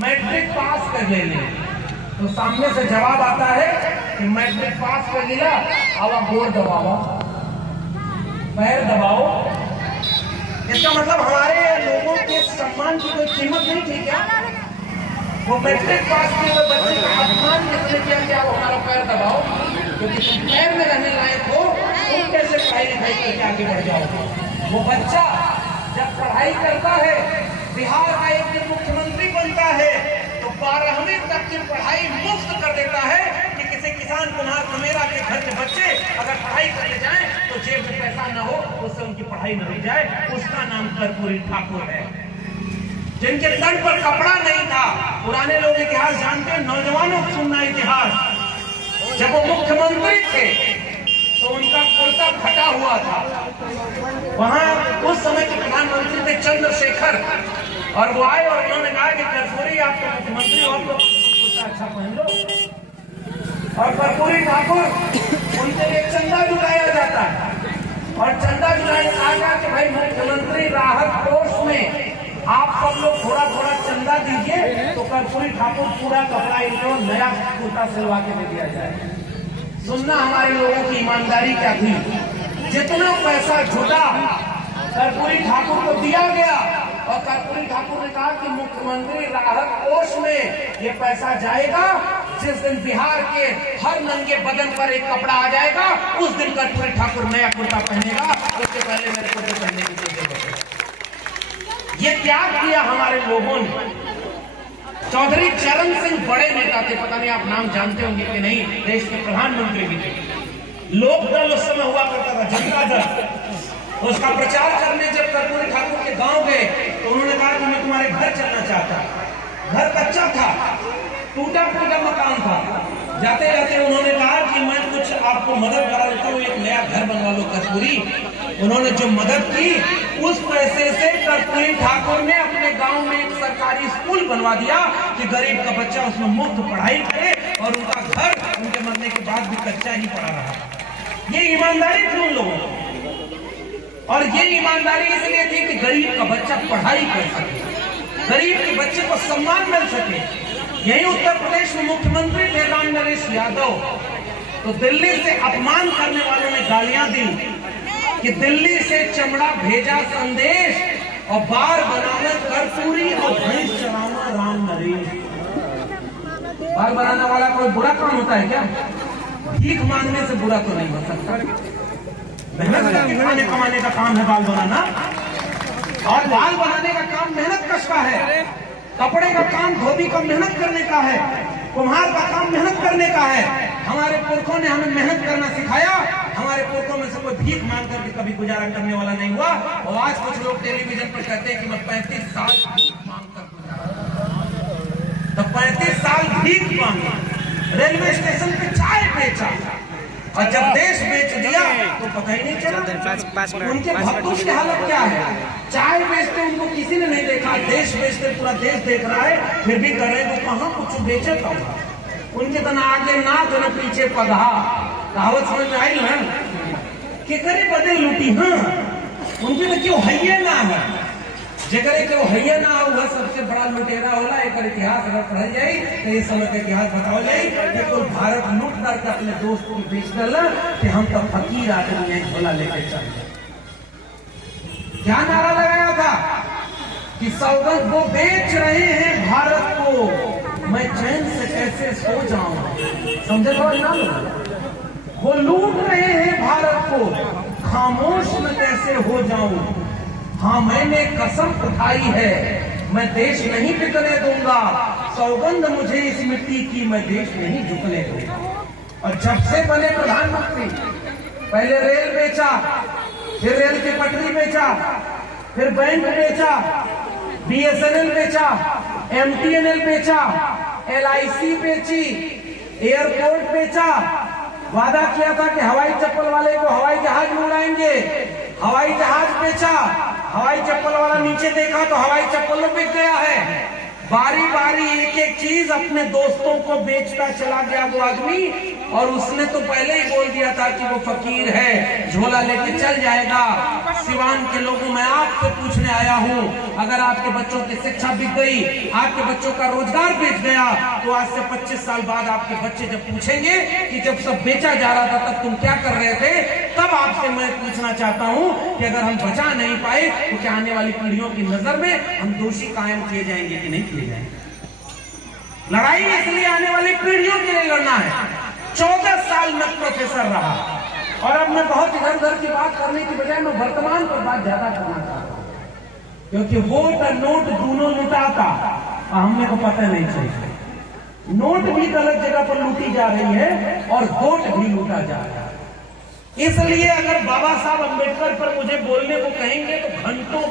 Matric pass कर लेने, तो सामने से जवाब आता है कि मैट्रिक पास कर लिया, अब आप गोर दबाओ, पैर दबाओ। इसका मतलब हमारे लोगों के सम्मान की कोई कीमत नहीं थी क्या? वो मैट्रिक पास किए हुए बच्चे का अपमान किसने किया कि आप हमारा पैर दबाओ? क्योंकि तुम पैर में रहने लायक हो, तुम कैसे पढ़ाई लिखाई करके आगे बढ़ जाओगे? वो बच्चा जब पढ़ाई करता है, बिहार का एक दिन मुख्यमंत्री बनता है, तो 12वीं तक की पढ़ाई मुफ्त कर देता है कि किसी किसान कुम्हार कुमेरा के घर के बच्चे अगर पढ़ाई करने जाएं तो जेब में पैसा न हो, उससे उनकी पढ़ाई न रुक जाए। उसका नाम कर्पूरी ठाकुर है। जिनके तन पर कपड़ा नहीं था, पुराने लोग इतिहास जानते हैं, नौजवानों को सुनना इतिहास। जब वो मुख्यमंत्री थे तो उनका कुर्ता फटा हुआ था। वहां उस समय के प्रधानमंत्री थे चंद्रशेखर, और वो आए और उन्होंने कहा कि कर्पूरी आप तो मुख्यमंत्री हो, तो कुर्ता अच्छा पहन लो। और कर्पूरी ठाकुर उनके लिए चंदा जुटाया जाता है, और चंदा जुटाने कहा गया कि भाई मुख्यमंत्री राहत कोष में आप सब लोग थोड़ा थोड़ा चंदा दीजिए, तो कर्पूरी ठाकुर पूरा कपड़ा इनको नया कुर्ता सिलवा के दे दिया जाए। सुनना हमारे लोगों की ईमानदारी क्या थी। जितना पैसा जुटा कर्पूरी ठाकुर को दिया गया, और कर्पूरी ठाकुर ने कहा कि मुख्यमंत्री राहत कोष में ये पैसा जाएगा। जिस दिन बिहार के हर नंगे बदन पर एक कपड़ा आ जाएगा, उस दिन कर्पूरी ठाकुर नया कुर्ता पहनेगा। उससे पहले मेरे कुर्ते पहनने की जरूरत है। ये त्याग किया हमारे लोगों ने। चौधरी चरण सिंह बड़े नेता थे, पता नहीं आप नाम जानते होंगे कि नहीं, देश के प्रधानमंत्री भी थे। लोकदल उस समय हुआ करता था, जनता दल। उसका प्रचार करने जब कर्पूरी ठाकुर के गांव गए तो उन्होंने कहा कि मैं तुम्हारे घर चलना चाहता। घर कच्चा था, टूटा फूटा मकान था। जाते जाते उन्होंने कहा कि मैं कुछ आपको मदद करा देता हूँ, एक नया घर बनवा लो कर्पूरी। उन्होंने जो मदद की, उस पैसे से कर्पूरी ठाकुर ने अपने गांव में एक सरकारी स्कूल बनवा दिया कि गरीब का बच्चा उसमें मुफ्त पढ़ाई करे, और उनका घर उनके मरने के बाद भी कच्चा ही पड़ा रहा। ये ईमानदारी थी उन लोगों को, और ये ईमानदारी इसलिए थी कि गरीब का बच्चा पढ़ाई कर सके, गरीब के बच्चे को सम्मान मिल सके। यही उत्तर प्रदेश में मुख्यमंत्री थे राम नरेश यादव, तो दिल्ली से अपमान करने वालों ने गालियां दी कि दिल्ली से चमड़ा भेजा संदेश, और बार बनाना कर्पूरी और भैंस चराना राम नरेश। बार बनाने वाला कोई बुरा काम होता है क्या? भीख मांगने से बुरा तो नहीं हो सकता। मेहनत करके खाने कमाने का काम है बाल बनाना, और बाल बनाने का काम मेहनत कश का है। कपड़े का काम धोबी का मेहनत करने का है, कुम्हार का काम मेहनत करने का है। हमारे पुरखों ने हमें मेहनत करना सिखाया। हमारे पुरखों में से कोई भीख मांग करके कभी गुजारा करने वाला नहीं हुआ। और आज कुछ लोग टेलीविजन पर कहते हैं कि मैं 35 साल भीख मांग कर गुजारा, तो 35 साल भीख मांगा, रेलवे स्टेशन पे चाय बेचा, और जब देश बेच दिया तो पता ही नहीं चला। उनके भक्तों की हालत क्या है? चाय बेचते उनको किसी ने नहीं देखा, देश बेचते पूरा देश देख रहा है, फिर भी कर रहे हैं। वो कहाँ कुछ बेचे था? उनके तना आगे नाथ न पीछे पगहा, कहावत समझ में आई ना कि करे बदे लुटी। हाँ, उनके तो क्यों हैया ना है, जेकरे क्यों हैया ना हो वह सबसे बड़ा लुटेरा होला। एक इतिहास अगर पढ़ल जाए तो इस समय का इतिहास बताओ जाए कि कोई भारत लूट करके अपने दोस्त को बेच डाला कि हम तो फकीर आदमी हैं, झोला लेके चल। क्या नारा लगाया था कि सौगंध वो बेच रहे हैं भारत को, मैं चैन से कैसे सो जाऊं। समझे तो ना, वो लूट रहे हैं भारत को, खामोश में कैसे हो जाऊं। हाँ, मैंने कसम उठाई है, मैं देश नहीं बिकने दूंगा। सौगंध मुझे इस मिट्टी की, मैं देश नहीं झुकने दूंगा। और जब से बने प्रधानमंत्री, पहले रेल बेचा, फिर रेल की पटरी बेचा, फिर बैंक बेचा, BSNL बेचा, MTNL बेचा, LIC बेची, एयरपोर्ट बेचा। वादा किया था कि हवाई चप्पल वाले को हवाई जहाज में उड़ाएंगे, हवाई जहाज बेचा। हवाई चप्पल वाला नीचे देखा तो हवाई चप्पल में बिक गया है। बारी बारी एक एक चीज अपने दोस्तों को बेचता चला गया वो आदमी। और उसने तो पहले ही बोल दिया था कि वो फकीर है, झोला लेके चल जाएगा। सिवान के लोगों, मैं आपसे पूछने आया हूँ, अगर आपके बच्चों की शिक्षा बिक गई, आपके बच्चों का रोजगार बेच गया, तो आज से 25 साल बाद आपके बच्चे जब पूछेंगे कि जब सब बेचा जा रहा था तब तुम क्या कर रहे थे, तब आपसे मैं पूछना चाहता हूँ कि अगर हम बचा नहीं पाए तो क्या आने वाली पीढ़ियों की नजर में हम दोषी कायम किए जाएंगे कि नहीं किए जाएंगे? लड़ाई इसलिए आने वाली पीढ़ियों के लिए लड़ना है। 14 साल मैं प्रोफेसर रहा और अब मैं बहुत इधर उधर की बात करने की बजाय मैं वर्तमान पर बात ज्यादा करना चाहता हूं, क्योंकि वोट और नोट दोनों लुटाता हमने को पता नहीं चलता। नोट भी गलत जगह पर लूटी जा रही है और वोट भी लूटा जा रहा है। इसलिए अगर बाबा साहब अम्बेडकर पर मुझे बोलने को कहेंगे तो घंटों